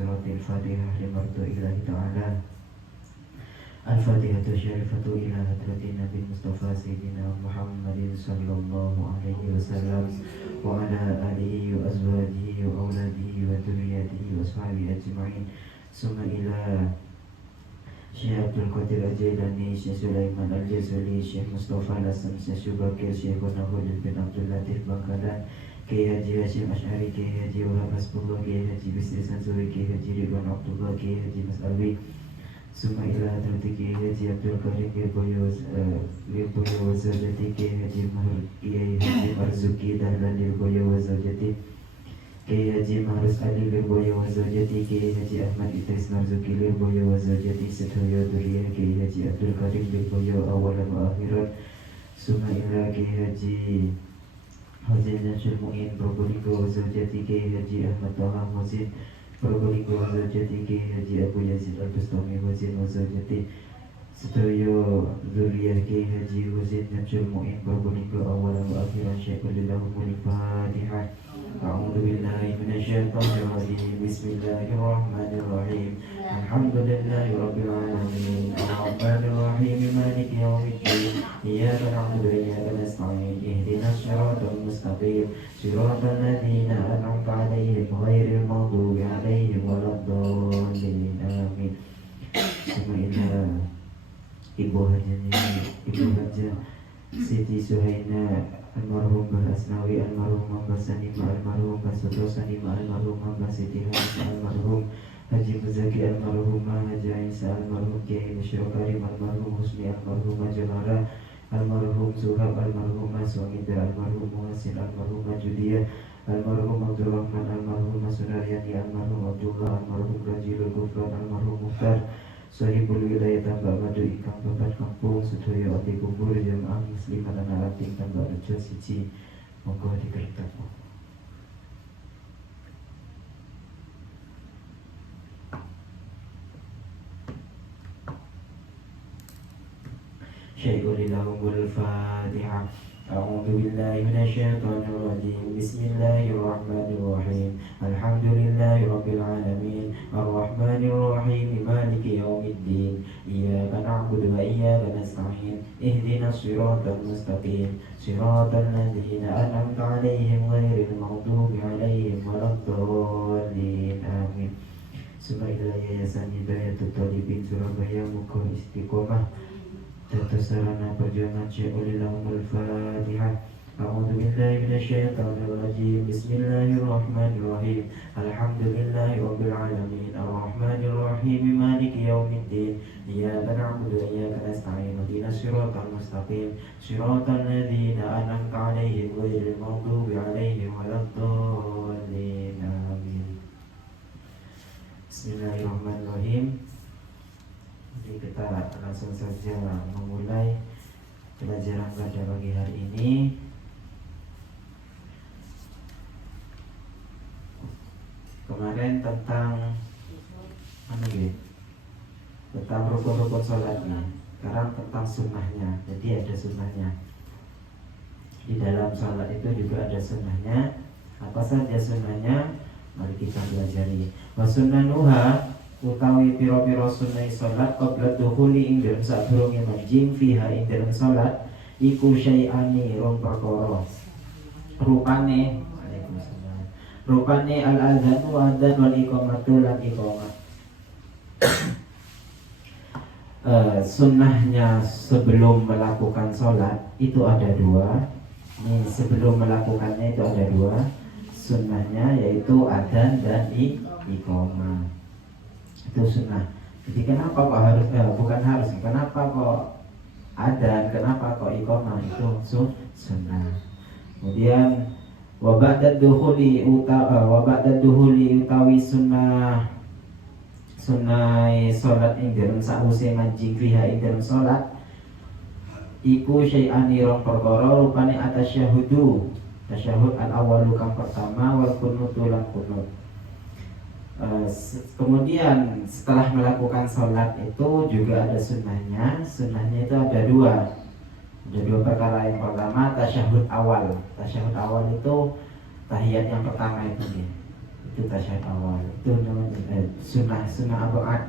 suratil Fatihah limardu ilahi ta'ala. Al-Fatihatu syarifatu ila hadratin Nabi Mustafa Sayyidina Muhammadin sallallahu alaihi wasallam wa ala alihi wa azwajihi wa awladihi wa dhurriyyatihi wa ashabihi ajma'in. Summa ila Syekh Abdul Qadir Al-Jailani, Syekh Sulaiman Al-Jazuli, Syekh Mustafa Al-Hasan, Syekh Syubakir, Syekh Nahudin bin Abdul Latif Bangkalan, Kiai Haji Hashim Asy'ari, Kiai Haji Wahab Hasbullah, Kiai Haji Bisri Sansuri, Kiai Haji Ridwan Abdullah, Kiai Haji Mas Alwi. Summa ila hadrati Kiai Haji Abdul Karim Lirboyo Wazawjati, Kiai Haji Mahur, Kiai Haji Marzuki Dahlan Lirboyo Wazawjati, Kiai Haji Mahrus Ali Lirboyo Wazawjati, Kiai Haji Ahmad Idris Marzuki Lirboyo Wazawjati, Sedaya Duriyah Kiai Haji Abdul Karim Lirboyo awalan wa akhiran. Summa ila Kiai Haji Najul Mu'in Probolinggo Wazawjati, Kiai Haji Ahmad Taha Muhsin Probolinggo Wazawjati, Kiai Haji Abu Yazid Al-Bustami Wazin Wazawjati, sedaya dzurriyyah Kiai Haji Wazin Najul Mu'in Probolinggo awalan wa akhiran. Syaikhulillahumul Fatihah. A'udzu billahi minasyaitonir rajim. Bismillahirrahmanirrahim. Alhamdulillahi rabbil alamin. Arrahmanir rahim. Maliki yaumiddin. Iyyaka na'budu wa iyyaka nasta'in. Ihdinas siratal mustaqim. Siratal ladzina an'amta 'alaihim ghairil maghdubi 'alaihim waladdallin. Amin. Bismillah. Ibu Haja Siti Suhaina almarhum Mbah Asnawi, almarhum Mbah Sanima, almarhum Mbah Soto Sanima, almarhum Mbah Siti Hamzah, almarhum Haji Muzaki, almarhum Haji Aisyah, almarhum Kiai Musyro Karim, almarhum Husni, almarhum Majulara, almarhum Suhab, almarhum Suwangidra, almarhum Muhasin, almarhum Majudiyah, almarhum Abdul Rahman, almarhum Sunaryani, almarhum Abdullah, almarhum Rajilul Gufran, almarhum Muhtar Sahibul Wilayah Tambak Madu Ikang Babat Kampung sedaya ati kubur jamaah muslimat anak ating Tambak Rejo siji. Monggo dikertak. Syaikhulillahumul Fatihah. A'udzu billahi minasyaitonir rajim. Bismillahirrahmanirrahim. Alhamdulillahi rabbil alamin. Arrahmanir rahim. Maliki yaumiddin. Iyyaka na'budu wa iyyaka nasta'in. Ihdinas siratal mustaqim. Siratal ladzina an'amta 'alaihim ghairil maghdubi 'alaihim waladdallin. Amin. Summa ila Yayasan Hidayatul Talibin Surabaya, muga istiqomah dados sarana perjuangan. Syaikhulillahumul Fatihah. A'udzu billahi minasyaitonir rajim. Bismillahirrahmanirrahim. Alhamdulillahi rabbil alamin. Arrahmanir rahim. Maliki yaumiddin. Iyyaka na'budu wa iyyaka nasta'in. Ihdinas siratal mustaqim. Siratal ladzina an'amta 'alaihim ghairil maghdubi 'alaihim waladdallin. Amin. Bismillahirrahmanirrahim. Jadi kita langsung saja memulai pelajaran pada pagi hari ini. Kemarin tentang tentang rukun-rukun sholatnya. Sekarang tentang sunnahnya. Jadi ada sunnahnya. Di dalam sholat itu juga ada sunnahnya. Apa saja sunnahnya? Mari kita pelajari. Wa sunnanuha utawi piro-piro sunnah sholat qabla dukhuli ing dalem sadurunge manjing fiha ing dalem sholat iku syai'ani rong perkara. Rupane al-adzan wa adzan wal iqamatu lan iqamah. Sunnahnya sebelum melakukan sholat itu ada dua. Nih, sebelum melakukannya itu ada dua sunnahnya, yaitu adzan dan iqamah. Itu sunnah. Jadi kenapa kok harus kenapa kok adzan, kenapa kok iqamah? Itu sunnah. Kemudian wa ba'da dukhuli utawi sunnah salat ing dalem sause manjing fiha ing dalem salat iku syai'ani rong perkara. Rupane atasyahhudu, tasyahud al-awwalu kang pertama, wal qunutu lan qunut. Kemudian setelah melakukan sholat itu juga ada sunnahnya. Sunnahnya itu ada dua perkara. Yang pertama tasyahud awal. Tasyahud awal itu tahiyat yang pertama itu nih. Itu tasyahud awal. Itu namanya sunnah abad.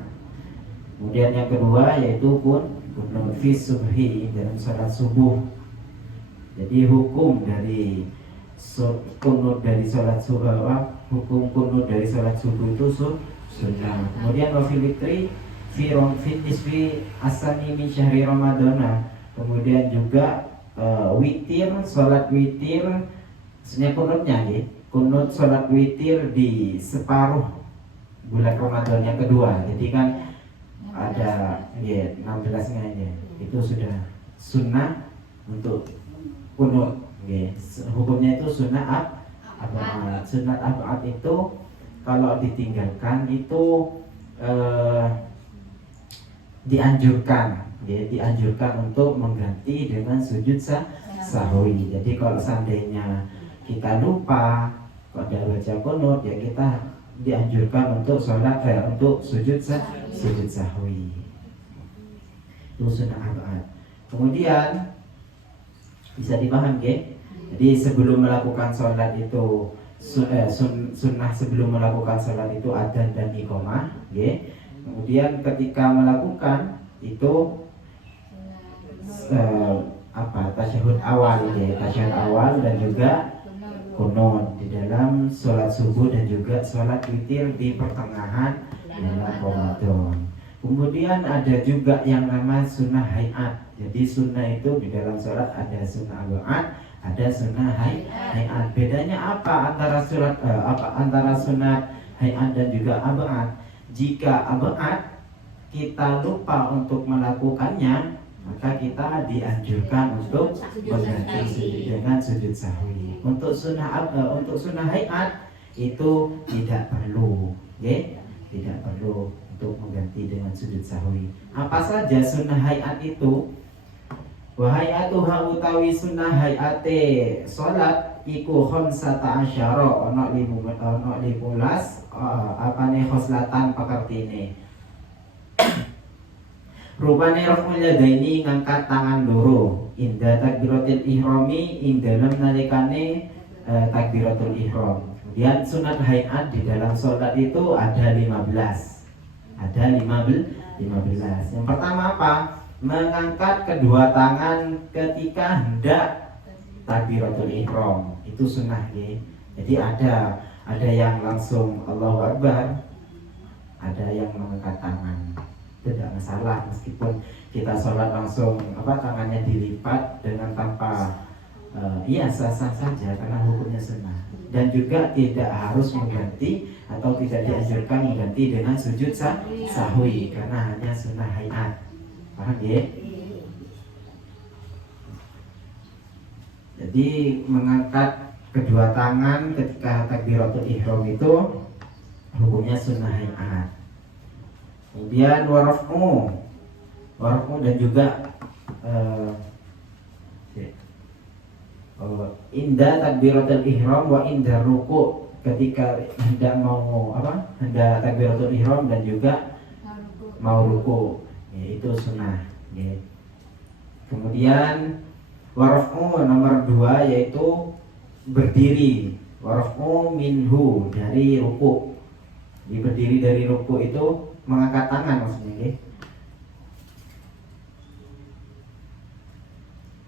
Kemudian yang kedua yaitu kunut fi subhi, dalam salat subuh. Jadi hukum dari kunut dari salat subuh, hukum kunut dari salat subuh itu sunnah. Kemudian wa fil witri fi nisfi asani min syahri ramadana. Kemudian juga witir, salat witir, sebenarnya kunutnya gitu. Kunut salat witir di separuh bulan Ramadan yang kedua. Jadi kan ada 16-nya aja. Itu sudah sunnah untuk kunut. Hukumnya itu sunnah abad. Sunnah abad itu kalau ditinggalkan itu dianjurkan untuk mengganti dengan sujud sahwi. Jadi kalau seandainya kita lupa pada baca kunut, ya kita dianjurkan untuk untuk sujud sahwi. Itu sunnah abad. Kemudian bisa dipaham ya. Jadi sebelum melakukan sholat itu sunnah sebelum melakukan sholat itu adzan dan iqamah ya. Kemudian ketika melakukan itu tasyahud awal ya, tasyahud awal dan juga kunut di dalam sholat subuh dan juga sholat witir di pertengahan bulan Ramadan. Kemudian ada juga yang namanya sunnah hayat. Jadi sunnah itu di dalam sholat ada sunnah abad, ada sunnah hayat. Bedanya apa antara sunnah hayat dan juga abad? Jika abad kita lupa untuk melakukannya, maka kita dianjurkan untuk mengganti dengan sujud sahwi. Untuk sunnah hayat itu tidak perlu, tidak perlu untuk mengganti dengan sujud sahwi. Apa saja sunnah hayat itu? Wa hayatuha utawi sunnah hayate salat iku khamsata asyara ana 15 apane khoslatan pakartine. Rupane raful yadaini ngangkat tangan loro inda takbiratul ihrami ing dalam nalikane takbiratul ihram. Kemudian sunat hayat di dalam salat itu ada 15. Ada 15. Yang pertama apa? Mengangkat kedua tangan ketika hendak takbiratul ihram. Itu sunnah ya. Jadi ada yang langsung Allahu Akbar, ada yang mengangkat tangan. Tidak masalah meskipun kita sholat langsung tangannya dilipat dengan tanpa sah-sah saja karena hukumnya sunnah. Dan juga tidak harus mengganti atau tidak dianjurkan mengganti dengan sujud sahwi karena hanya sunnah hayat. Paham ya? Jadi mengangkat kedua tangan ketika takbiratul ihram itu hukumnya sunnah hayat. Kemudian waraf'u dan juga inda takbiratul ihram wa inda ruku, ketika hendak takbiratul ihram dan juga mau ruku, itu sunnah ya. Kemudian waraf'u nomor 2 yaitu berdiri, waraf'u minhu dari ruku. Berdiri dari ruku itu mengangkat tangan maksudnya ya.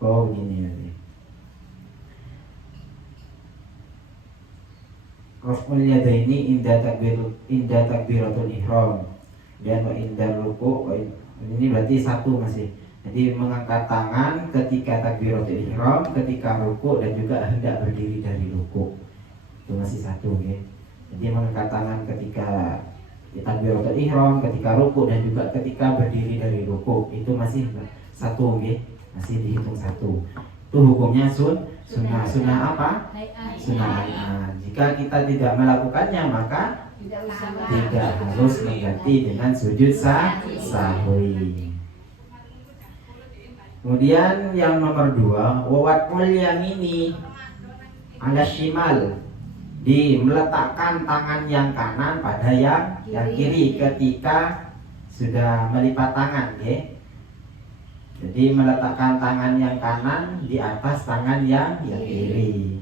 Begini nanti. Raf'ul yadaini inda takbiratul ihram dan wa inda ruku. Ini berarti satu masih. Jadi mengangkat tangan ketika takbiratul ihram, ketika ruku dan juga hendak berdiri dari ruku. Itu masih satu ya. Jadi mengangkat tangan ketika takbiratul ihram, ketika ruku dan juga ketika berdiri dari ruku itu masih satu ya. Masih dihitung satu. Itu hukumnya sunnah apa? Sunnah hayat. Jika kita tidak melakukannya maka tidak harus mengganti dengan sujud sahwi. Kemudian yang nomor 2, wawatul yamini ala shimal, di meletakkan tangan yang kanan pada yang kiri ketika sudah melipat tangan ya. Jadi meletakkan tangan yang kanan di atas tangan yang kiri.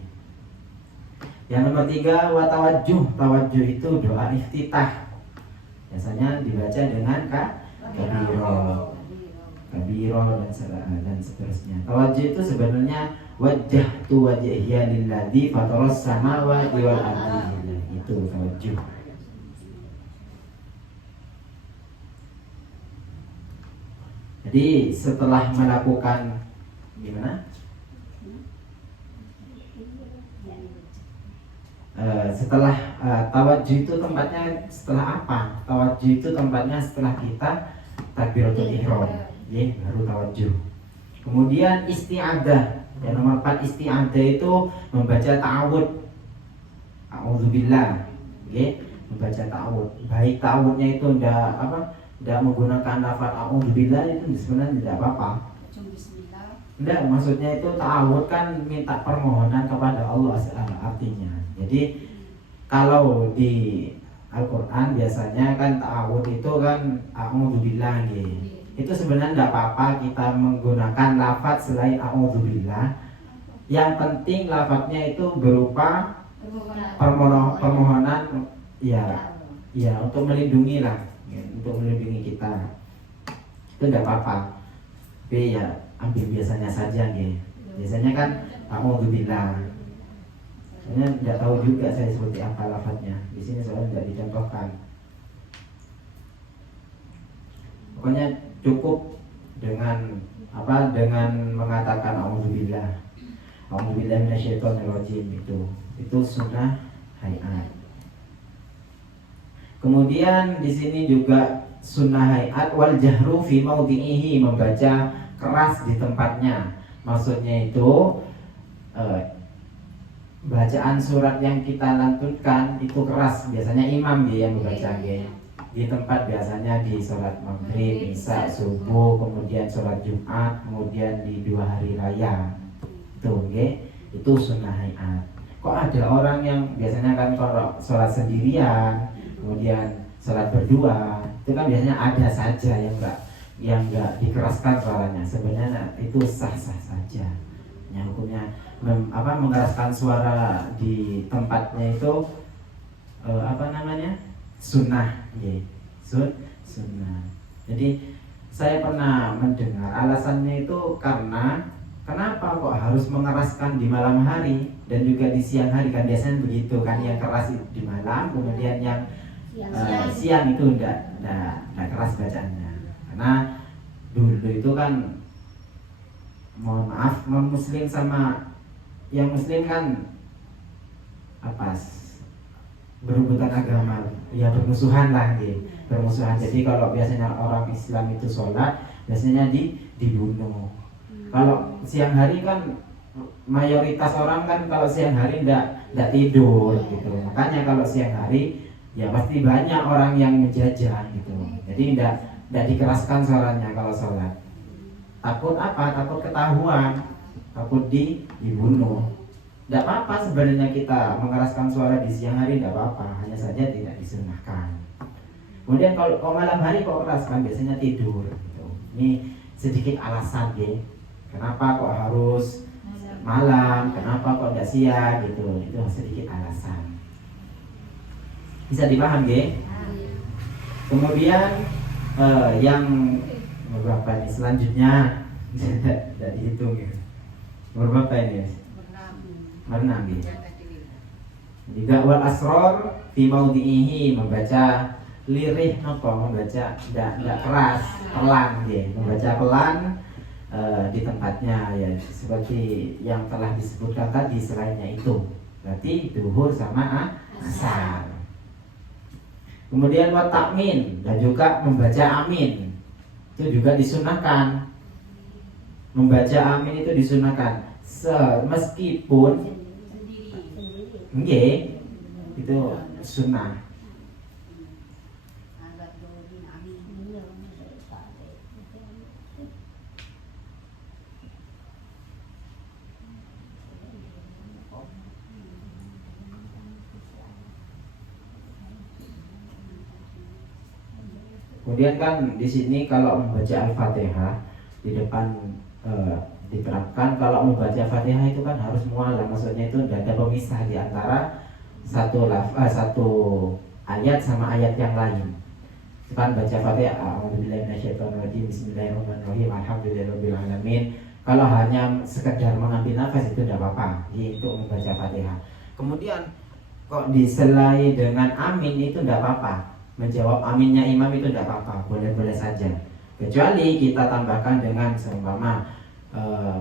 Yang nomor 3 wa tawajjuh. Tawajjuh itu doa iftitah. Biasanya dibaca dengan kabiro dan seterusnya. Tawajjuh itu sebenarnya wajjahtu wajhiya lilladzi fataras samawati wal ardi. Itu tawajjuh. Jadi setelah melakukan gimana? Setelah tawajjuh itu tempatnya setelah apa? Tawajjuh itu tempatnya setelah kita takbiratul ihram, ya, baru tawajjuh. Kemudian isti'adzah. Yang nomor 4 isti'adzah itu membaca ta'awud. A'udzubillah, ya, membaca ta'awud. Baik ta'awudnya itu tidak menggunakan lafaz a'udzubillah itu sebenarnya tidak apa-apa. Tidak, maksudnya itu ta'awud kan minta permohonan kepada Allah artinya. Jadi kalau di Al-Quran biasanya kan ta'awud itu kan a'udzubillah gitu. Itu sebenarnya tidak apa-apa kita menggunakan lafaz selain a'udzubillah. Yang penting lafaznya itu berupa permohonan ya untuk melindungi lah, ya, untuk melindungi kita. Itu tidak apa-apa. Tapi ya ambil biasanya saja gitu. Biasanya kan a'udzubillah. Soalnya tidak tahu juga saya seperti apa lafadznya. Di sini soalnya tidak dicontohkan. Pokoknya cukup dengan mengatakan a'udzubillah. A'udzubillah minasyaitonirrajim itu sunnah hayat. Kemudian di sini juga sunnah hayat wal jahru fi maudhi'ihi, membaca keras di tempatnya. Maksudnya itu bacaan surat yang kita lantunkan itu keras. Biasanya imam dia yang membaca di tempat, biasanya di sholat maghrib, isya, subuh, kemudian sholat Jumat, kemudian di 2 hari raya. Itu sunnah hayat. Kok ada orang yang biasanya kan kalau sholat sendirian, kemudian sholat berdua, itu kan biasanya ada saja yang enggak dikeraskan suaranya. Sebenarnya itu sah-sah saja. Yang hukumnya mengeraskan suara di tempatnya itu sunnah, sunnah. Jadi saya pernah mendengar alasannya itu karena kenapa kok harus mengeraskan di malam hari dan juga di siang hari, kan biasanya begitu kan, yang keras di malam, kemudian yang siang itu enggak keras bacaannya. Karena dulu itu kan, mohon maaf, non muslim sama yang muslim kan berebutan agama, ya bermusuhan lah gitu. Bermusuhan. Jadi kalau biasanya orang Islam itu sholat, biasanya dibunuh. Kalau siang hari kan mayoritas orang kan kalau siang hari enggak tidur gitu. Makanya kalau siang hari ya pasti banyak orang yang menjajah gitu. Jadi enggak dikeraskan suaranya kalau sholat. Takut apa? Takut ketahuan, takut dibunuh. Tidak apa-apa sebenarnya kita mengeraskan suara di siang hari, tidak apa-apa, hanya saja tidak disunahkan. Kemudian kalau malam hari kok keras, kan biasanya tidur gitu. Ini sedikit alasan ya, kenapa kok harus malam, kenapa kok tidak siang gitu. Itu sedikit alasan. Bisa dipaham ya? Kemudian yang berapa ini selanjutnya tidak dihitung ya. Berapa ini? Berenam gitu. Juga wal asror fi maudhi'ihi, membaca lirih membaca tidak keras, pelan ya. Membaca pelan di tempatnya ya, seperti yang telah disebutkan tadi. Selainnya itu berarti duhur sama asar. Kemudian wa ta'min, dan juga membaca amin. Itu juga disunahkan. Membaca amin itu disunahkan meskipun itu sunnah. Kemudian kan di sini kalau membaca Al-Fatihah di depan diterapkan. Kalau membaca Fatihah itu kan harus mualah, maksudnya itu tidak ada pemisah di antara satu ayat sama ayat yang lain. Kan baca Fatihah, a'udzubillahi minasyaitonirrajim, bismillahirrahmanirrahim, alhamdulillahirabbil alamin. Kalau hanya sekedar mengambil nafas itu tidak apa-apa, itu membaca Fatihah. Kemudian kok diselai dengan amin itu tidak apa-apa. Menjawab aminnya imam itu tidak apa-apa, boleh-boleh saja. Kecuali kita tambahkan dengan seumpama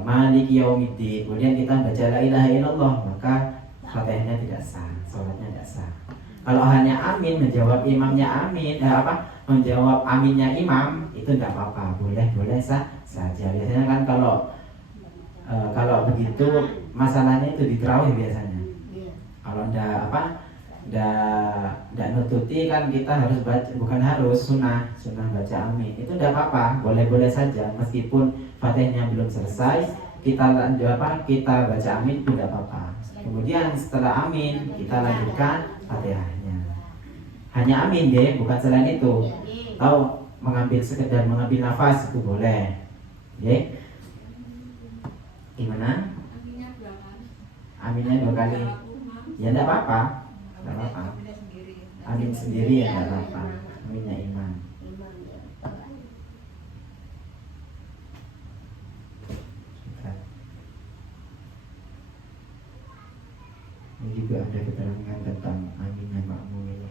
Maliki yaumiddin, kemudian kita baca la ilaha illallah, maka Fatihahnya tidak sah, sholatnya tidak sah. Kalau hanya amin, menjawab imamnya amin, menjawab aminnya imam itu tidak apa-apa, boleh-boleh saja. Biasanya kan kalau begitu masalahnya itu di tarawih biasanya. Kalau ndak nututi kan kita harus baca, bukan harus, sunnah baca amin. Itu tidak apa-apa, boleh-boleh saja meskipun Fatihahnya belum selesai, kita baca amin itu tidak apa-apa. Kemudian setelah amin kita lanjutkan Fatihahnya. Hanya amin deh, bukan selain itu. Tahu sekedar mengambil nafas itu boleh. Ya. Gimana? Aminnya 2 kali. Ya enggak apa-apa. Enggak apa-apa. Amin sendiri ya enggak apa-apa. Aminnya imam. Ini juga ada keterangan tentang aminnya makmum ini.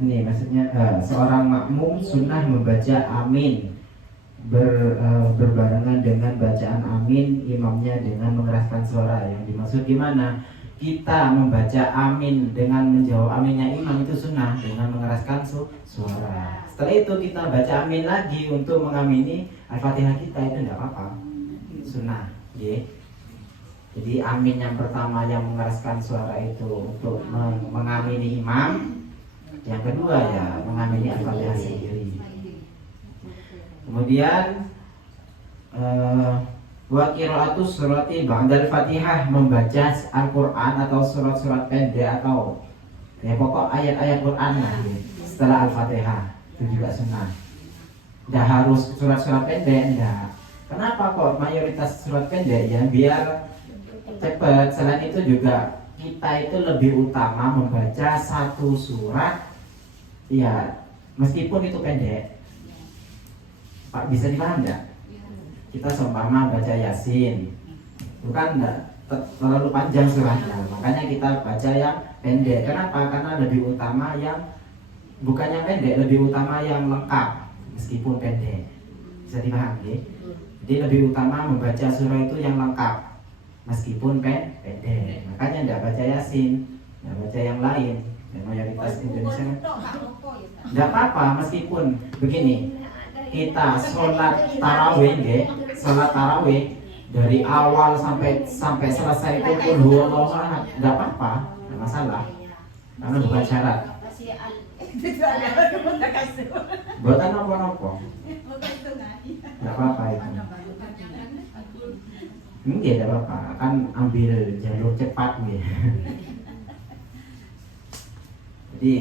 Ini maksudnya seorang makmum sunnah membaca amin berbarengan dengan bacaan amin imamnya dengan mengeraskan suara. Yang dimaksud gimana? Kita membaca amin dengan menjawab aminnya imam itu sunnah dengan mengeraskan suara. Setelah itu kita baca amin lagi untuk mengamini Al-Fatihah kita, itu tidak apa-apa, sunnah. Jadi amin yang pertama yang mengeraskan suara itu untuk mengamini imam, yang kedua ya mengamini Al-Fatihah sendiri. Kemudian wa qiraatus surati ba'dal Fatihah, membaca Al-Qur'an atau surat-surat pendek atau ya pokok ayat-ayat Qur'an lah setelah Al-Fatihah, itu juga sunnah. Tidak harus surat-surat pendek, enggak. Kenapa kok mayoritas surat pendek? Ya biar cepat. Selain itu juga kita itu lebih utama membaca satu surat ya meskipun itu pendek. Pak, bisa dipaham enggak? Kita seumpama baca Yasin, bukan terlalu panjang suratnya, makanya kita baca yang pendek. Kenapa? Karena lebih utama yang bukan yang pendek, lebih utama yang lengkap meskipun pendek. Bisa dipahami? Jadi lebih utama membaca surah itu yang lengkap meskipun pendek. Makanya tidak baca Yasin, tidak baca yang lain. Dan mayoritas Indonesia tidak apa-apa meskipun begini. Kita sholat tarawih, dari awal sampai selesai itu pun huwallahu ahad, tidak apa-apa, tidak masalah, karena bukan syarat. Buatan apa-apa, tidak apa-apa itu. Ini tidak apa-apa, akan ambil jalur cepat nih. Jadi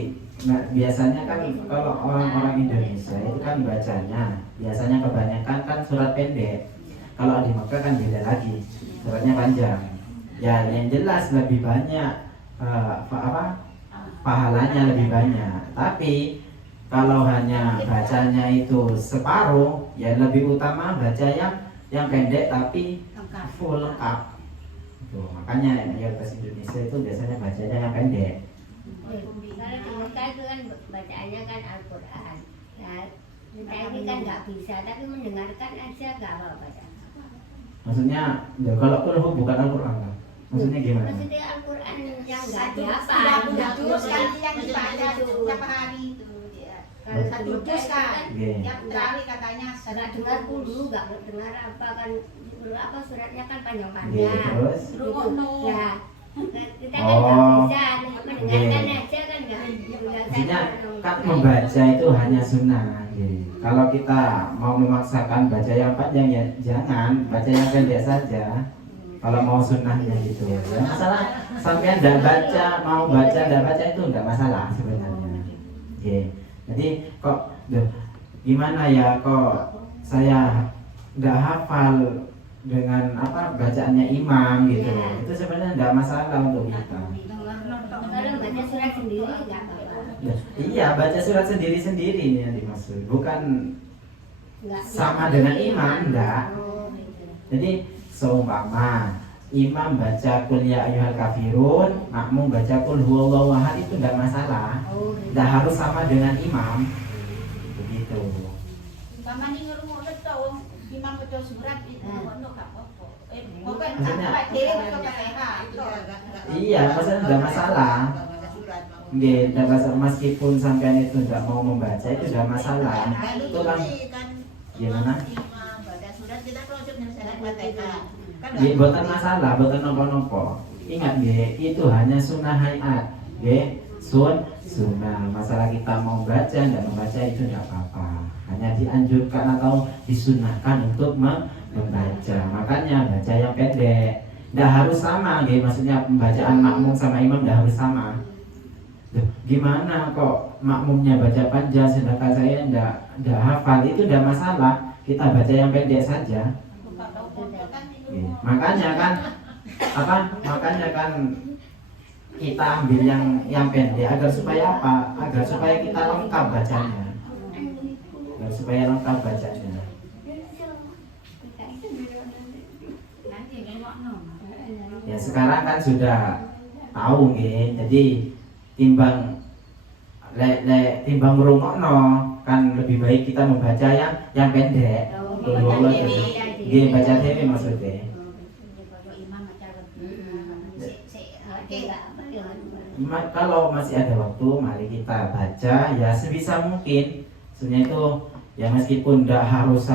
biasanya kan kalau orang-orang Indonesia itu kan bacanya biasanya kebanyakan kan surat pendek. Kalau di Mekah kan beda lagi, suratnya panjang. Ya yang jelas lebih banyak pahalanya lebih banyak. Tapi kalau hanya bacanya itu separuh, ya lebih utama baca yang pendek tapi full lengkap. Tuh, makanya mayoritas Indonesia itu biasanya bacanya yang pendek. Kalau di Mekah itu kan bacaannya kan Al-Quran. Nah, ini kan nggak bisa, tapi mendengarkan aja nggak apa-apa. Maksudnya, ya kalau kulhu bukan Al-Quran kan? Maksudnya gimana? Maksudnya Al-Quran yang nggak Sudah dihafal. juz kan yang dibaca setiap hari itu. Kalau Satu juz kan, Oke. yang terakhir katanya nggak dengar dulu, nggak dengar apa kan suratnya kan Oke, panjang-panjang. terus? Ya, kita kan nggak bisa mendengarkan Oke. aja kan nggak. Maksudnya kan membaca itu hanya sunnah. Gitu. Kalau kita mau memaksakan baca yang panjang ya jangan, baca yang pendek saja. Kalau mau sunnahnya gitu ya. Masalah sampai tidak baca, mau baca tidak baca itu enggak masalah sebenarnya. Oke. Jadi kok gimana ya kok saya nggak hafal dengan apa bacaannya imam gitu. Itu sebenarnya enggak masalah untuk kita. Kalau baca surat sendiri nggak apa-apa. Iya, baca surat sendiri-sendiri ini yang dimaksud. Bukan Nggak sama dengan imam, enggak. Oh, gitu. Jadi seumpama imam baca qul ya ayyuhal kafirun, makmum baca qul huwallahu ahad itu enggak masalah. Oh, gitu. Enggak harus sama dengan imam. Begitu. Umpama nih ngurung betul, imam betul surat itu untuk apa? Pokoknya Maksudnya? apa dia betul Fatihah. Iya, maksudnya enggak masalah. Nggih, enggak masalah meskipun sampean itu enggak mau membaca itu enggak masalah. Itu kan gimana? Baca surat kita kalau cuma menyelesaikan Fatihah. Nggih, boten masalah, boten napa-napa. Ingat nggih, itu hanya sunnah hayat. Nggih, sunnah. Masalah kita mau baca enggak membaca itu enggak apa-apa. Hanya dianjurkan atau disunahkan untuk membaca. Makanya baca yang pendek. Enggak harus sama, nggih. Maksudnya pembacaan makmum sama imam enggak harus sama. Duh, gimana kok makmumnya baca panjang sedangkan saya enggak hafal itu enggak masalah. Kita baca yang pendek saja. Makanya kan makanya kan kita ambil yang pendek agar supaya apa? Agar supaya kita lengkap bacanya. Agar supaya lengkap bacanya. Ya sekarang kan sudah tahu nggih. Jadi timbang timbang ngrungokno kan lebih baik kita membaca yang pendek. Nggih, baca dhewe maksudnya. Kalau masih ada waktu, mari kita baca ya sebisa mungkin. Sebenarnya itu ya meskipun tidak harus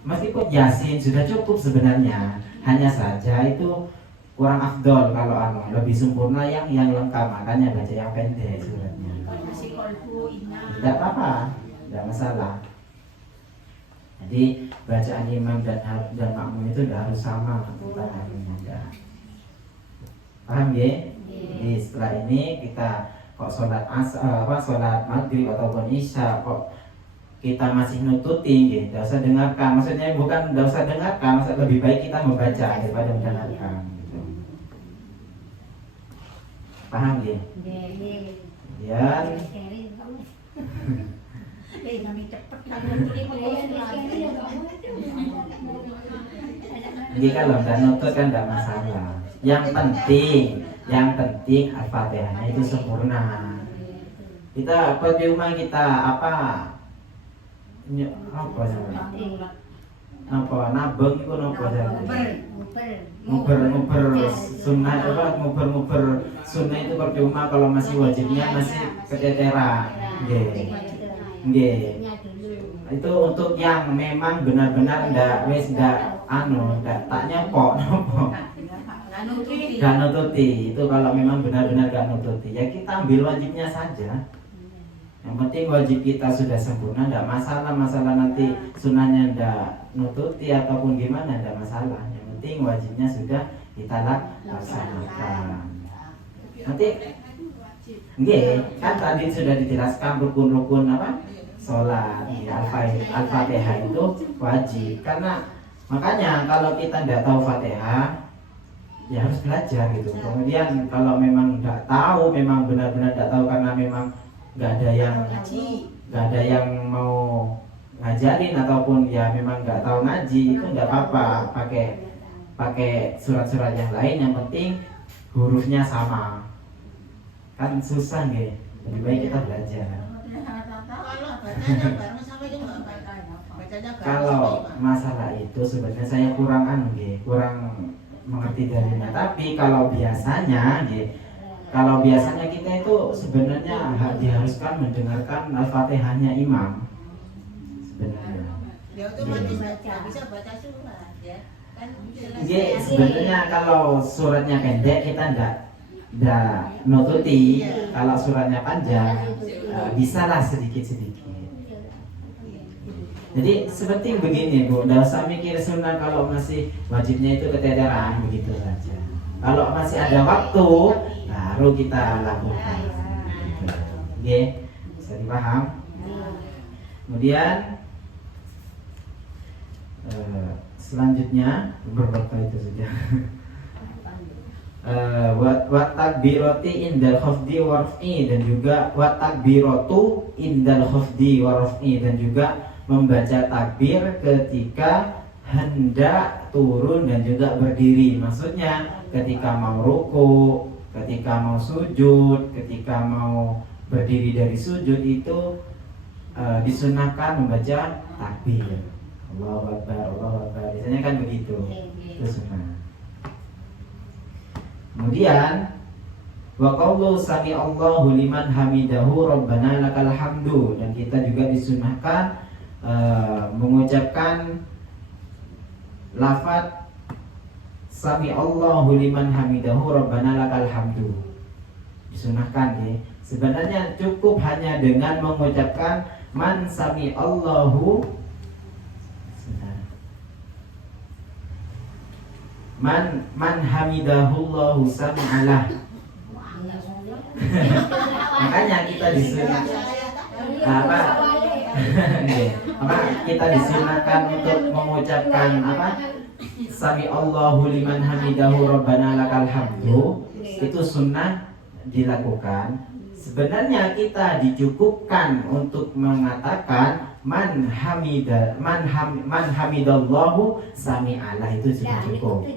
meskipun Yasin sudah cukup sebenarnya. Hanya saja itu kurang afdol kalau lebih sempurna yang lengkap, makanya baca yang pendek suratnya. Tidak apa-apa, tidak masalah. Jadi bacaan imam dan makmum itu tidak harus sama utamanya. Paham ya? Jadi setelah ini kita kok sholat maghrib ataupun isya kok kita masih nututi, gitu. Tidak usah dengarkan. Maksudnya bukan tidak usah dengarkan, maksudnya lebih baik kita membaca daripada mendengarkan. Gitu. Paham ya? Ya. Jadi kalau nggak nutut kan nggak masalah. Yang penting Al-Fatihahnya itu sempurna. Kita di rumah kita apa nabeng itu napa nguber sunnah nguber sunnah itu percuma kalau masih wajibnya masih keteteran. Nggih. Itu untuk yang memang benar-benar ndak tak nyepok nopo. Gak nututi. Itu kalau memang benar-benar gak nututi, ya kita ambil wajibnya saja. Yang penting wajib kita sudah sempurna, ndak masalah nanti sunnahnya ndak nututi ataupun gimana, ndak masalah. Yang penting wajibnya sudah kita laksanakan. Nanti nggih, kan tadi sudah dijelaskan rukun-rukun apa? Salat, ya, Al-Fatihah itu wajib. Karena makanya kalau kita ndak tahu Fatihah, ya harus belajar gitu. Kemudian kalau memang nggak tahu, memang benar-benar nggak tahu karena memang nggak ada yang mau ngajarin ataupun ya memang nggak tahu ngaji, itu nggak apa-apa, pakai surat-surat yang lain, yang penting hurufnya sama. Kan susah nih, lebih baik kita belajar. Kalau bacanya bareng sama juga bacanya bareng. Kalau masalah itu sebenarnya saya kurang kurang mengerti darinya. Tapi kalau biasanya kita itu sebenarnya diharuskan mendengarkan Al-Fatihahnya imam sebenarnya. Ya otomatis nggak bisa baca surat ya kan. Sebenarnya kalau suratnya pendek kita nggak nututi. Kalau suratnya panjang bisalah sedikit-sedikit. Jadi seperti begini Bu, nggak usah mikir sunnah kalau masih wajibnya itu keteteran begitu saja. Kalau masih ada waktu baru kita lakukan. Oke, bisa dipaham? Kemudian selanjutnya beberapa itu saja. Wa takbirati indal khafdi warfi, dan juga wa takbiratu indal khafdi warfi, dan juga membaca takbir ketika hendak turun dan juga berdiri. Maksudnya ketika mau ruku, ketika mau sujud, ketika mau berdiri dari sujud itu disunahkan membaca takbir. Allahu Akbar, Allahu Akbar. Biasanya kan begitu. Itu sunnah. Kemudian wa qaulu sami Allahu liman hamidahu rabbana lakal hamdu, dan kita juga disunahkan mengucapkan lafaz sami Allahu liman hamidahu rabbana lakal hamdu. Disunahkan ya. Sebenarnya cukup hanya dengan mengucapkan man sami Allahu man hamidahullahu sami'alah. Makanya kita disuruh kita disunahkan untuk mengucapkan sami Allahu liman hamidahu rabbana lakal hamdu. Itu sunnah dilakukan. Sebenarnya kita dicukupkan untuk mengatakan man hamidallahu sami'alah, itu sudah cukup.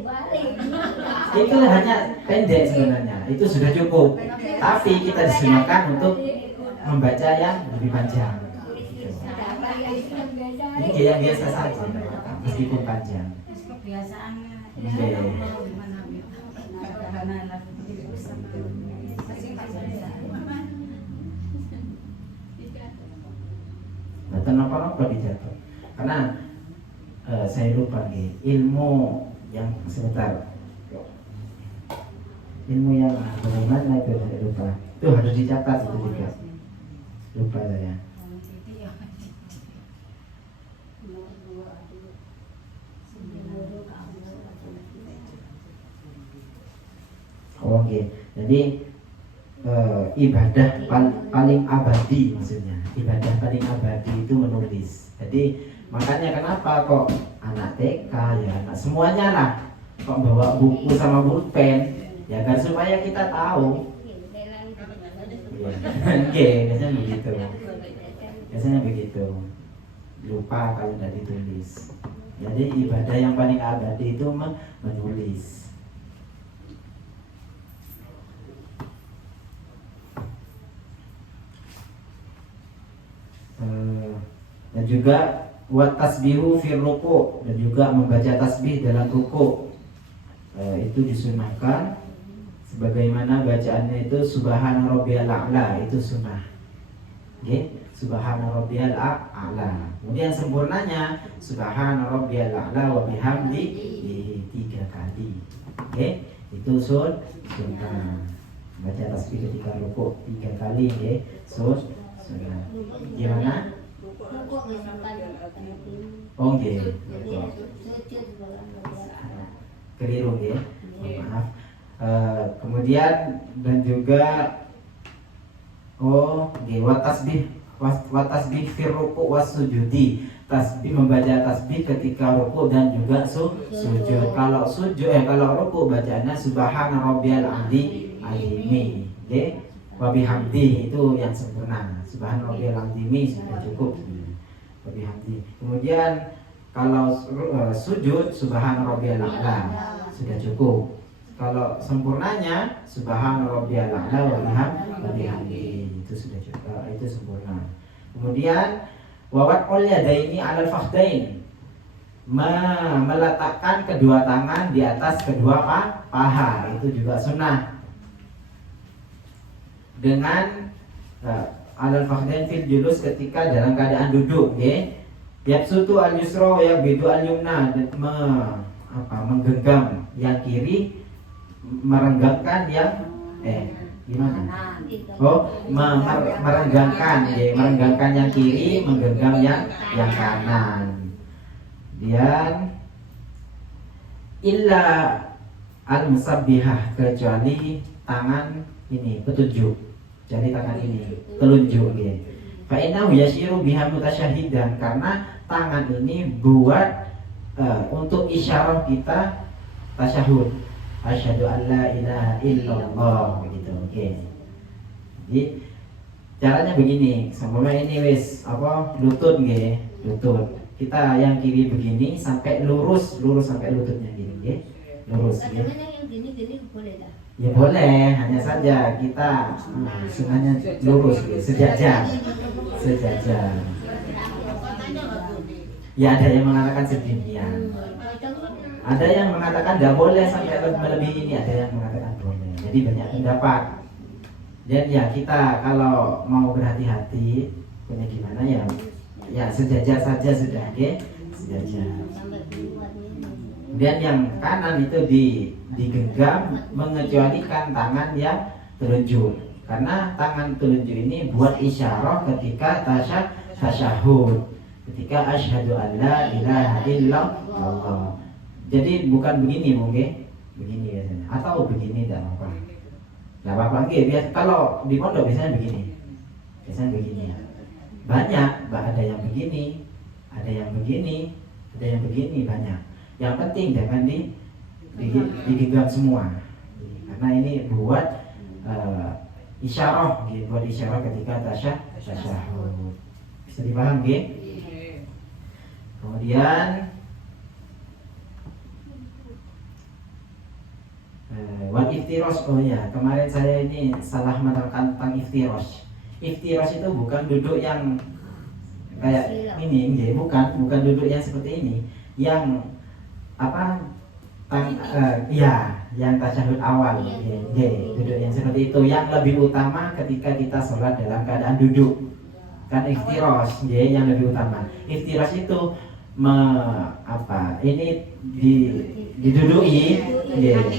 Itu hanya pendek sebenarnya, itu sudah cukup. Tapi kita disunahkan untuk membaca yang lebih panjang. Ini yang biasa saja, meskipun panjang. Kenapa dijatuh? Karena saya lupa nih ilmu yang sebentar. Ilmu yang bagaimana itu saya lupa. Itu harus dicatat itu juga. Lupa saya. Oke, jadi ibadah paling abadi, maksudnya ibadah paling abadi itu menulis. Jadi makanya kenapa kok anak TK ya anak semuanya lah kok bawa buku sama pulpen ya kan, supaya kita tahu. Oke, biasanya begitu. Biasanya begitu. Lupa kalau tidak ditulis. Jadi ibadah yang paling abadi itu menulis. Dan juga wa tasbihu fir ruku', dan juga membaca tasbih dalam ruku'. Itu disunahkan sebagaimana bacaannya itu subhana rabbiyal a'la, itu sunnah. Oke, subhana rabbiyal a'la. Kemudian sempurnanya subhana rabbiyal a'la wa bihamdihi 3 kali. Oke, itu sunnah. Baca tasbih ketika ruku' 3 kali, oke. Sunnah. Gimana? Oh nggih. Keliru nggih. Maaf. Kemudian dan juga nggih wa tasbih fi ruku' was sujudi. Tasbih, membaca tasbih ketika ruku' dan juga sujud. Kalau kalau ruku' bacaannya subhana rabbiyal azimi. Nggih. Wa bihamdi, itu yang sempurna. Subhanallahil azim sudah cukup. Wa bihamdi. Kemudian kalau sujud subhanarabbiyal a'la sudah cukup. Kalau sempurnanya subhanarabbiyal a'la wa bihamdi itu sudah cukup. Itu sempurna. Kemudian wawat yadaini 'alal fakhdain, meletakkan kedua tangan di atas kedua paha, itu juga sunnah. Dengan alal fakhdain fil julus, ketika dalam keadaan duduk, nggih. Yabsutu al-yusra wa yabdu al-yumna, menggenggam yang kiri, merenggangkan yang gimana? Merenggangkan, ya, merenggangkan yang kiri, menggenggam yang kanan. Kemudian illa al-musabbihah, kecuali tangan ini petunjuk, jadi tangan ini telunjuk, ya. Fa innahu yashiru biha mutasyahidan, karena tangan ini buat untuk isyarah kita tasyahud, asyhadu an la ilaha illallah, begitu. Oke. Jadi caranya begini, sama ini wis lutut, nggih, lutut. Kita yang kiri begini sampai lurus sampai lututnya gini, nggih. Lurus, nggih. Yang gini boleh tak? Ya boleh, hanya saja kita sunnahnya lurus, nggih, sejajar. Ya ada yang mengatakan sedemikian. Ada yang mengatakan tidak boleh sampai melebihi ini, ada yang mengatakan boleh. Jadi banyak pendapat. Dan ya kita kalau mau berhati-hati punya gimana ya sejajar saja sudah, oke? Sejajar. Dan yang kanan itu digenggam, mengecualikan tangan yang telunjuk. Karena tangan telunjuk ini buat isyarah ketika tasyahud, ketika asyhadu an la ilaha illallah. Jadi bukan begini mungkin, begini biasanya, atau begini tidak apa-apa. Tidak apa-apa, biasa. Kalau di pondok biasanya begini. Banyak, ada yang begini, ada yang begini, ada yang begini, banyak. Yang penting jangan digenggam semua. Karena ini buat isyarah, gitu, buat isyarah ketika tasyahud. Bisa dipaham, gitu? Kemudian wal iftiros, kemarin saya ini salah menerangkan tentang iftiros. Iftiros itu bukan duduk yang kayak ini, bukan duduk yang seperti ini, yang yang tasyahud awal, duduk yang seperti itu, yang lebih utama ketika kita sholat dalam keadaan duduk, kan iftiros, yang lebih utama. Iftiros itu ini diduduki, yang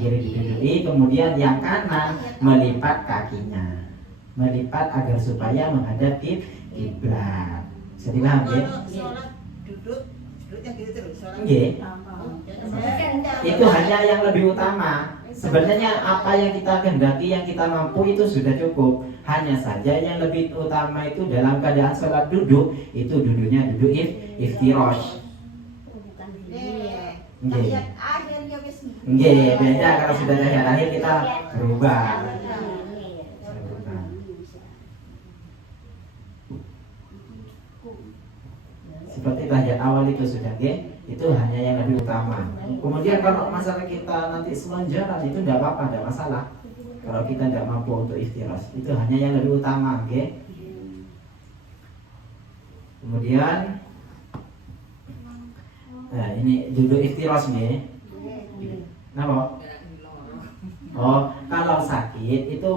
kiri diduduki, kemudian yang kanan melipat kakinya, melipat agar supaya menghadap kiblat. Bisa dipaham, ya? Duduknya gitu terus. Itu hanya yang lebih utama. Sebenarnya apa yang kita kehendaki, yang kita mampu itu sudah cukup. Hanya saja yang lebih utama itu dalam keadaan sholat duduk, itu duduknya duduk iftirosh. Beda kalau sudah tahiyat akhir kita berubah. Seperti tahiyat awal itu sudah, itu hanya yang lebih utama. Kemudian kalau masalah kita nanti selanjaran itu tidak apa-apa, tidak masalah. Kalau kita tidak mampu untuk iftiras, itu hanya yang lebih utama, Kemudian ini duduk iftiras, Kenapa? Kalau sakit itu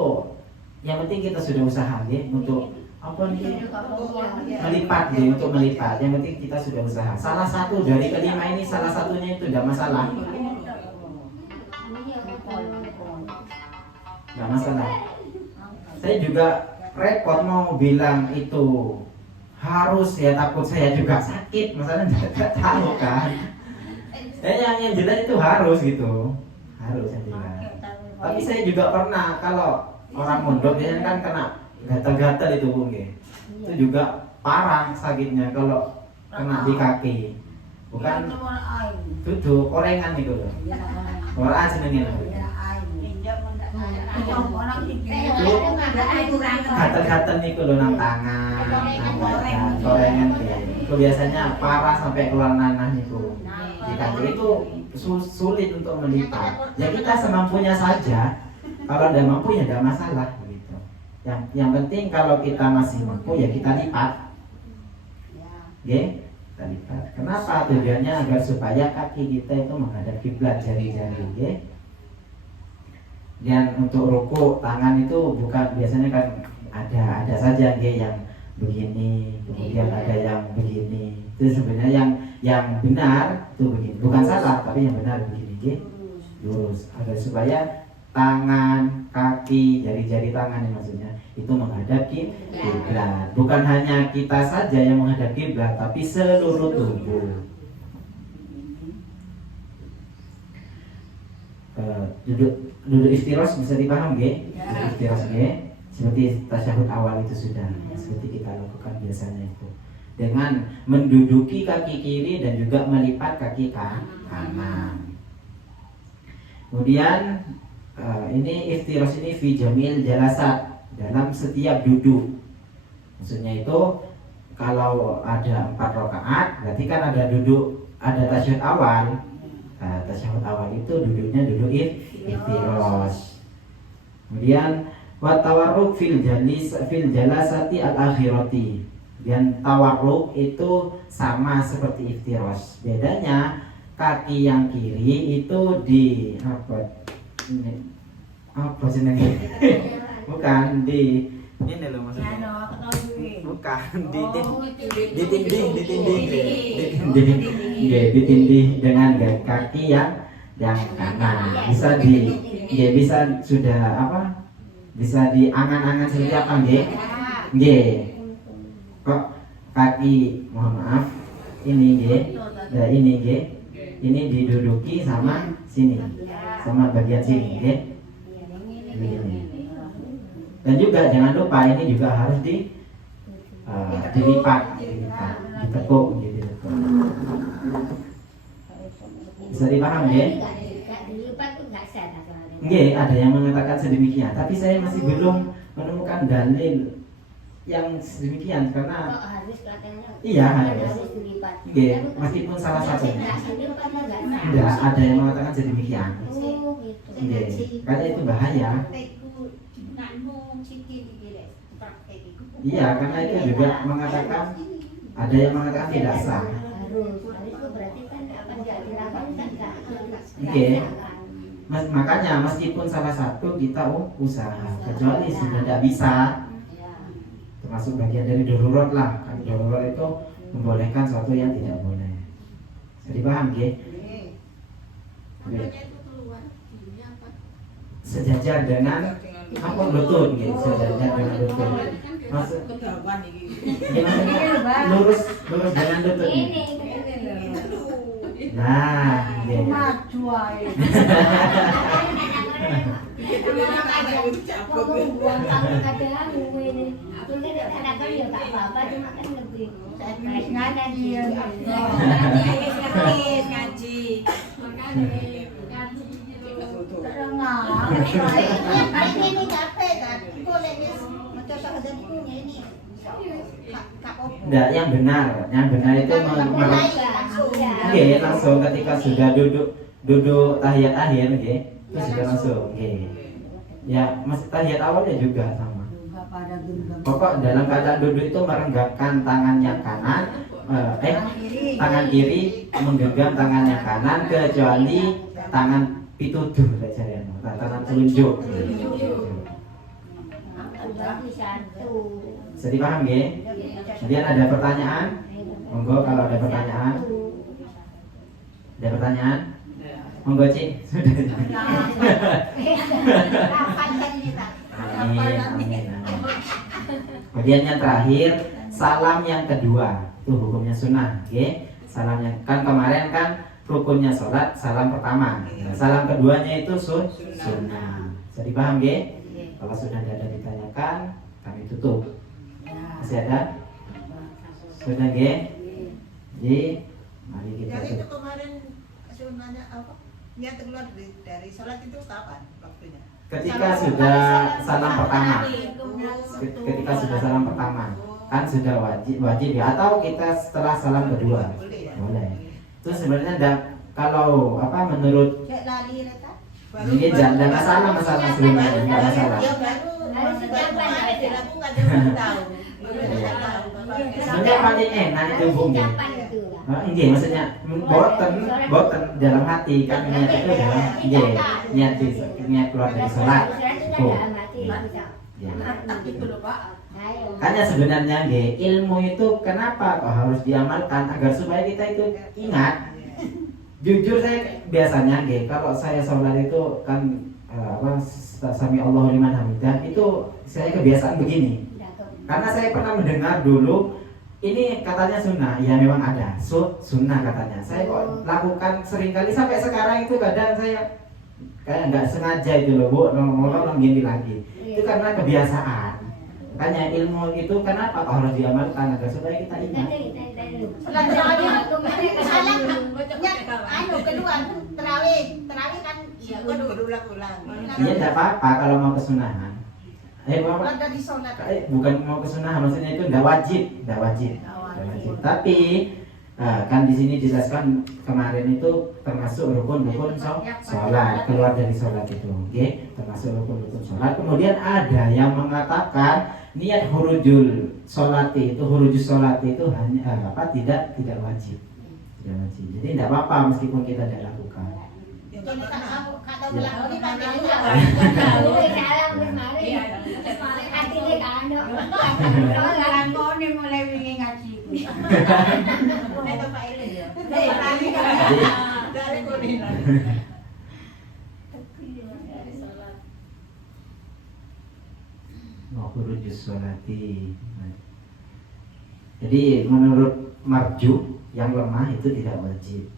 yang penting kita sudah usaha, untuk melipat, untuk melipat. Yang penting kita sudah usaha. Salah satu dari kelima ini, salah satunya itu tidak masalah. Tidak masalah. Saya juga repot mau bilang itu harus, ya takut saya juga sakit, masalahnya tidak tahu kan. Yang jelas itu harus gitu, harus yang jelas. Tapi saya juga pernah, kalau orang mondok biasanya kan kena gatal-gatal itu, itu juga parah sakitnya kalau kena di kaki. Bukan duduk, korengan itu loh. Orang senengnya. Gatal-gatal itu loh, nang tangan, korengan itu biasanya parah sampai keluar nanah itu. Di kaki itu sulit untuk melipat. Ya kita semampunya saja. Kalau tidak mampu ya tidak masalah begitu. Yang penting kalau kita masih mampu ya kita lipat. Ya. Nggih, kita lipat. Kenapa? Tujuannya agar supaya kaki kita itu menghadap kiblat, jari-jari, nggih. Dan untuk ruku tangan itu bukan biasanya kan ada saja nggih yang begini, kemudian ada yang begini. Itu sebenarnya yang benar itu begini, bukan salah tapi yang benar begini, nggih. Lurus agar supaya tangan, kaki, jari-jari tangan yang maksudnya itu menghadap kiblat. Bukan hanya kita saja yang menghadap kiblat, tapi seluruh tubuh. Duduk iftiros bisa dipaham nggih? Iftiros nggih. Seperti tasyahud awal itu sudah seperti kita lakukan biasanya itu. Dengan menduduki kaki kiri dan juga melipat kaki kanan. Kemudian ini iftiros ini fi jamil jalasat, dalam setiap duduk. Maksudnya itu kalau ada 4 rakaat berarti kan ada duduk, ada tasyahud awal. Nah, tasyahud awal itu duduknya duduk iftiros. Kemudian wa tawarruk fil jalasati al akhirati. Dan tawarruk itu sama seperti iftiros. Bedanya kaki yang kiri itu di apa jenenge? Bukan di ini loh maksudnya. Bukan di tindih dengan kaki yang kanan. Bisa sudah apa? Bisa diangan-angan seperti apa nggih? Nggih. Kok kaki mohon maaf ini nggih. Nah, ini nggih. Ini diduduki sama sini. Sama bagian sini nggih. Begini. Dan juga jangan lupa ini juga harus dilipat, ditekuk gitu. Bisa dipaham ya? Nggih, ada yang mengatakan sedemikian, tapi saya masih belum menemukan dalil yang sedemikian karena iya harus. Nggih, meskipun salah satu. Enggak, ada yang mengatakan sedemikian. Nggih, karena itu bahaya. Iya, karena itu juga mengatakan ada yang mengatakan tidak sah. Oke. Makanya meskipun salah satu kita usaha, kecuali sudah tidak bisa, termasuk bagian dari darurat lah. Kan darurat itu membolehkan sesuatu yang tidak boleh. Jadi paham, nggih? Sejajar dengan apa lutut, nggih, sejajar dengan lutut. Maksud lurus dengan lutut. Nah, nggih. Enggak, yang benar itu nggih, langsung ketika sudah duduk tahiyat akhir nggih, itu sudah langsung nggih. Ya, masih tahiyat awalnya juga sama. Pokok dalam keadaan duduk itu merenggangkan tangannya kanan, tangan kiri menggenggam tangannya kanan kecuali tangan pituduh tangan telunjuk. Jadi paham nggih? Kemudian ada pertanyaan? Monggo kalau ada pertanyaan. Ada pertanyaan? Monggo Cik. Amin. Kemudian yang terakhir, salam yang kedua. Itu hukumnya sunnah, nggih. Salam yang kan kemarin kan rukunnya sholat, salam pertama. Nah, salam keduanya itu sunnah. Jadi paham nggih? Kalau sudah ada ditanyakan, kami tutup. Masih ada? Sudah nggih? Jadi mari kita. Jadi itu kemarin sunnahnya apa? Niat keluar dari sholat itu kapan waktunya? Ketika sudah salam pertama. Ketika sudah salam pertama, kan sudah wajib ya. Atau kita setelah salam kedua, boleh. Itu sebenarnya kalau apa menurut Ini jangan masalah sebenarnya, enggak masalah. Ya baru Harus setiap baru hari dilakukan dia baru tahu. Baru tahu. Sebenarnya paling enak itu Harus Bung. ucapan itu lah. Oh, iya maksudnya boten dalam hati kan niat itu dalam niat keluar dari sholat. Itu dalam hati bisa. Ya. Mantap itu loh Pak. Ayo. Hanya sebenarnya ilmu itu kenapa kok harus diamalkan agar supaya kita itu ingat. Jujur saya biasanya kalau saya sholat itu kan sami Allahu liman hamidah itu saya kebiasaan begini. Karena saya pernah mendengar dulu ini katanya sunnah, ya memang ada sunnah katanya. Saya kok lakukan seringkali sampai sekarang itu kadang saya kayak nggak sengaja itu loh bu, nolong gini lagi. Itu karena kebiasaan. Makanya ilmu itu kenapa kok harus diamalkan agar supaya kita ingat. Anu kedua terawih kan iya kudu ulang-ulang. Iya tidak apa-apa kalau mau kesunahan. Bapak, Dari sholat. bukan mau kesunahan maksudnya itu tidak wajib. Tapi kan di sini dijelaskan kemarin itu termasuk rukun-rukun sholat, keluar dari sholat itu, termasuk rukun-rukun sholat. Kemudian ada yang mengatakan niat hurujul sholati itu hanya tidak wajib. Jadi tidak apa-apa meskipun kita tidak lakukan. Kata melakoni kan Lakoni mulai wingi ngaji. itu Pak Ile ya. Dari kuliner. Khurujus sholati. Jadi menurut marju yang lemah itu tidak wajib.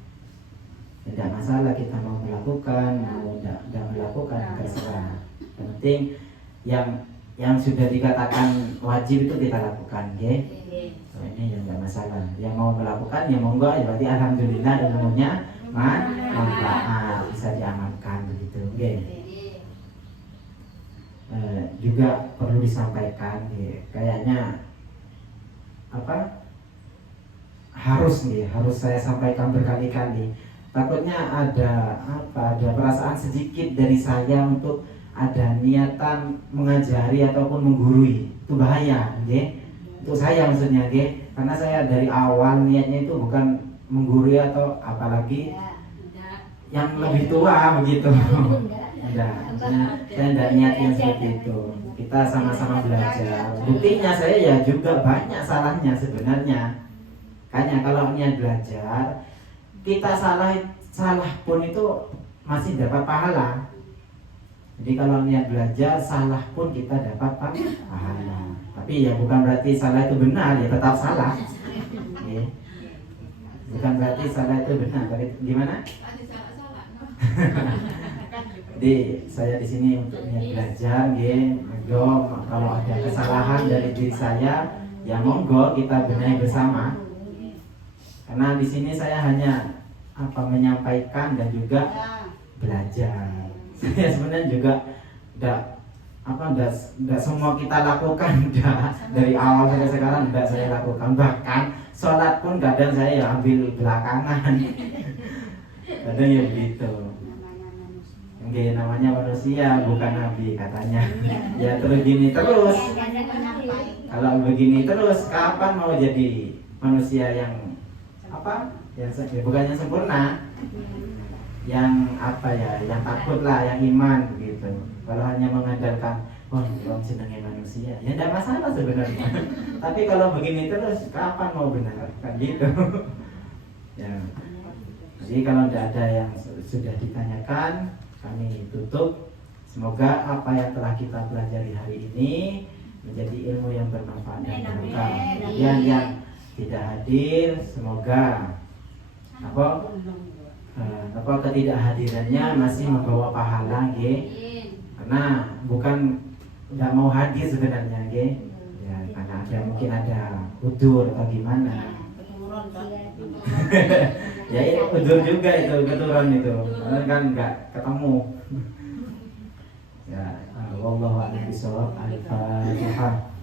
Tidak masalah kita mau melakukan, mau tidak melakukan terserah. Yang penting yang sudah dikatakan wajib itu kita lakukan, Ini yang tidak masalah. Yang mau melakukan, yang mau enggak, ya berarti alhamdulillah ilmunya manfaat bisa diamalkan begitu, juga perlu disampaikan, kayaknya harus saya sampaikan berkali-kali. Takutnya ada perasaan sedikit dari saya untuk ada niatan mengajari ataupun menggurui, itu bahaya, untuk saya maksudnya, karena saya dari awal niatnya itu bukan menggurui atau apalagi yang lebih tua begitu. Saya tidak niat yang seperti itu. Kita sama-sama belajar. Buktinya saya ya juga banyak salahnya sebenarnya. Kayaknya kalau niat belajar kita salah pun itu masih dapat pahala. Jadi kalau niat belajar salah pun kita dapat pahala. Tapi ya bukan berarti salah itu benar, ya tetap salah. Bukan berarti salah itu benar. Gimana? Jadi saya di sini untuk niat belajar, monggo kalau ada kesalahan dari diri saya, ya monggo kita benahi bersama. Karena di sini saya hanya menyampaikan dan juga belajar. Saya sebenarnya juga tidak semua kita lakukan dari awal sampai sekarang tidak saya lakukan. Bahkan sholat pun kadang saya ya ambil belakangan. Kadang ya begitu. Namanya manusia bukan nabi katanya. Ya terus gini terus. Kalau begini terus kapan mau jadi manusia yang bukannya sempurna, yang yang takut lah, yang iman begitu. Kalau hanya mengandalkan orang senangnya manusia, ya tidak masalah sebenarnya. Tapi kalau begini terus, kapan mau benar kan gitu? Ya. Jadi kalau tidak ada yang sudah ditanyakan, kami tutup. Semoga apa yang telah kita pelajari hari ini menjadi ilmu yang bermanfaat dan berkah. Kemudian yang tidak hadir, semoga ketidakhadirannya masih membawa pahala, karena bukan tidak mau hadir sebenarnya, ya karena mungkin ada udur atau gimana. Ya ini udur juga itu, keturun itu, karena kan nggak ketemu. Ya, wallahu a'lam bishawab. Al-Fatihah.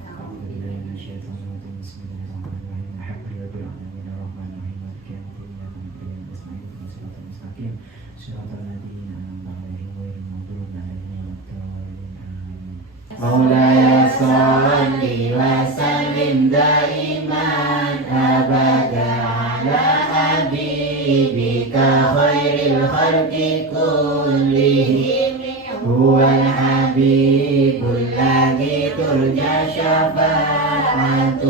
صراط الذين أنعمت عليهم غير مولاي صل وسلم دائما أبدا على حبيبك خير الخلق كلهم هو الحبيب الذي ترجى شفاعته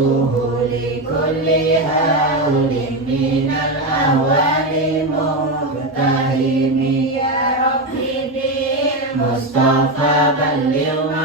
لكل هول من الأهوال مقتحم يا ربي بالمصطفى بلغ